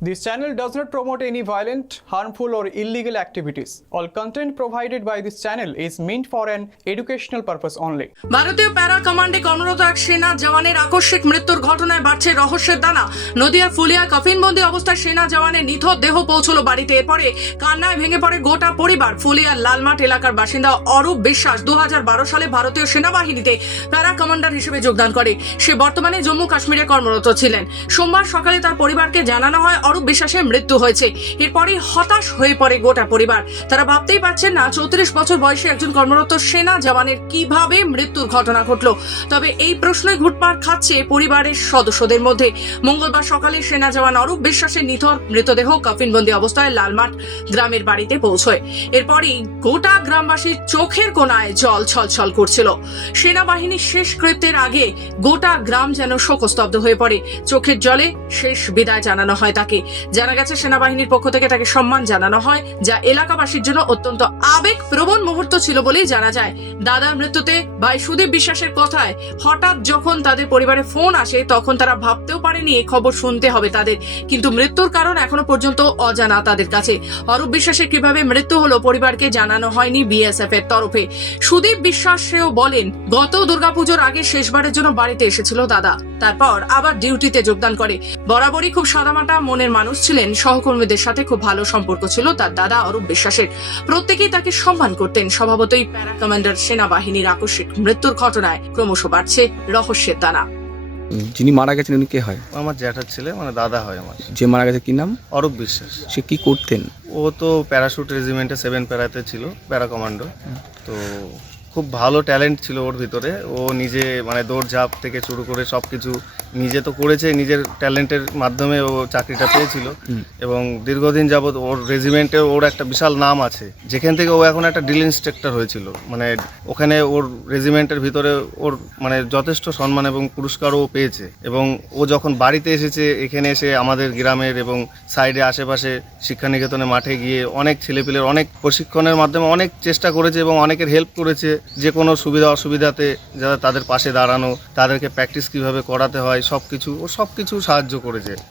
This channel does not promote any violent, harmful, or illegal activities. All content provided by this channel is meant for an educational purpose only. ভারতীয় প্যারা কমান্ডে কর্মরত এক সেনা জওয়ানের আকস্মিক মৃত্যুর ঘটনায় বাড়ছে রহস্যের দানা। নদিয়ার ফুলিয়ায় কফিনবন্দি অবস্থায় সেনা জওয়ানের নিথর দেহ পৌঁছলো বাড়িতে। এরপরে কান্নায় ভেঙে পড়ে গোটা পরিবার। ফুলিয়ার লালমাট এলাকার বাসিন্দা অরূপ বিশ্বাস 2012 সালে ভারতীয় সেনাবাহিনীতে প্যারা কমান্ডার হিসেবে যোগদান করে। সে বর্তমানে জম্মু কাশ্মীরে কর্মরত ছিলেন। সোমবার সকালে তার পরিবারকে জানানো হয় অরূপ বিশ্বাসের মৃত্যু হয়েছে। এরপরই হতাশ হয়ে পড়ে গোটা পরিবার। তারা ভাবতেই পারছেন না 34 বছর বয়সী একজন কর্মরত সেনা জওয়ানের কিভাবে মৃত্যুর ঘটনা ঘটলো। তবে এই প্রশ্নই ঘুরপাক খাচ্ছে পরিবারের সদস্যদের মধ্যে। মঙ্গলবার সকালে সেনা জওয়ান অরূপ বিশ্বাসের নিথর মৃতদেহ কফিনবন্দি অবস্থায় লালমাট গ্রামের বাড়িতে পৌঁছয়। এরপরই গোটা গ্রামবাসীর চোখের কোণায় জল ছলছল করছিল। সেনাবাহিনীর শেষ কৃত্যের আগে গোটা গ্রাম যেন শোকস্তব্ধ হয়ে পড়ে। চোখের জলে শেষ বিদায় জানানো হয় তাকে। জানা গেছে সেনাবাহিনীর পক্ষ থেকে তাকে সম্মান জানানো হয়, যা এলাকাবাসীর জন্য অত্যন্ত আবেগপ্রবণ মুহূর্ত ছিল বলেই জানা যায়। দাদার মৃত্যুতে ভাই সুদীপ বিশ্বাসের কথায় হঠাৎ যখন তাদের পরিবারে ফোন আসে, তখন তারা ভাবতেও পারেনি এই খবর শুনতে হবে তাদের। কিন্তু মৃত্যুর কারণ এখনো পর্যন্ত অজানা তাদের কাছে। অরূপ বিশ্বাসের কিভাবে মৃত্যু হলো পরিবারকে জানানো হয়নি বিএসএফ এর তরফে। সুদীপ বিশ্বাসেও বলেন, গত দুর্গাপুজোর আগে শেষবারের জন্য বাড়িতে এসেছিল দাদা, তারপর আবার ডিউটিতে যোগদান করে। বরাবরই খুব সাদামাটা মনের মানুষ ছিলেন। সহকর্মীদের সাথে খুব ভালো সম্পর্ক ছিল তার দাদা অরূপ বিশ্বাসের। প্রত্যেকেই তাকে সম্মান করতেন। স্বভাবতই প্যারা কমান্ডার সেনাবাহিনীর আকস্মিক মৃত্যুর ঘটনায় ক্রমশ বাড়ছে রহস্যের দানা। যিনি মারা গেছেন উনি কে হয়? আমার জ্যাঠার ছেলে, মানে দাদা হয় আমার। যে মারা গেছে কি নাম? অরূপ বিশ্বাস। সে কি করতেন? ও তো প্যারাশুট রেজিমেন্টে 7 প্যারাতে ছিল, প্যারা কমান্ডো। তো খুব ভালো ট্যালেন্ট ছিল ওর ভিতরে। ও নিজে মানে দৌড়ঝাঁপ থেকে শুরু করে সব কিছু নিজে তো করেছে, নিজের ট্যালেন্টের মাধ্যমে ও চাকরিটা পেয়েছিল। এবং দীর্ঘদিন যাবৎ ওর রেজিমেন্টে ওর একটা বিশাল নাম আছে, যেখান থেকে ও এখন একটা ড্রিল ইন্সট্রাক্টর হয়েছিল। মানে ওখানে ওর রেজিমেন্টের ভিতরে ওর মানে যথেষ্ট সম্মান এবং পুরস্কারও পেয়েছে। এবং ও যখন বাড়িতে এসেছে, এখানে এসে আমাদের গ্রামের এবং সাইডে আশেপাশে শিক্ষানিকেতনে মাঠে গিয়ে অনেক ছেলেপিলের অনেক প্রশিক্ষণের মাধ্যমে অনেক চেষ্টা করেছে এবং অনেকের হেল্প করেছে। যে কোনো সুবিধা অসুবিধাতে যারা তাদের পাশে দাঁড়ানো, তাদেরকে প্র্যাকটিস কিভাবে করাতে হয় সব কিছু সাহায্য করেছে।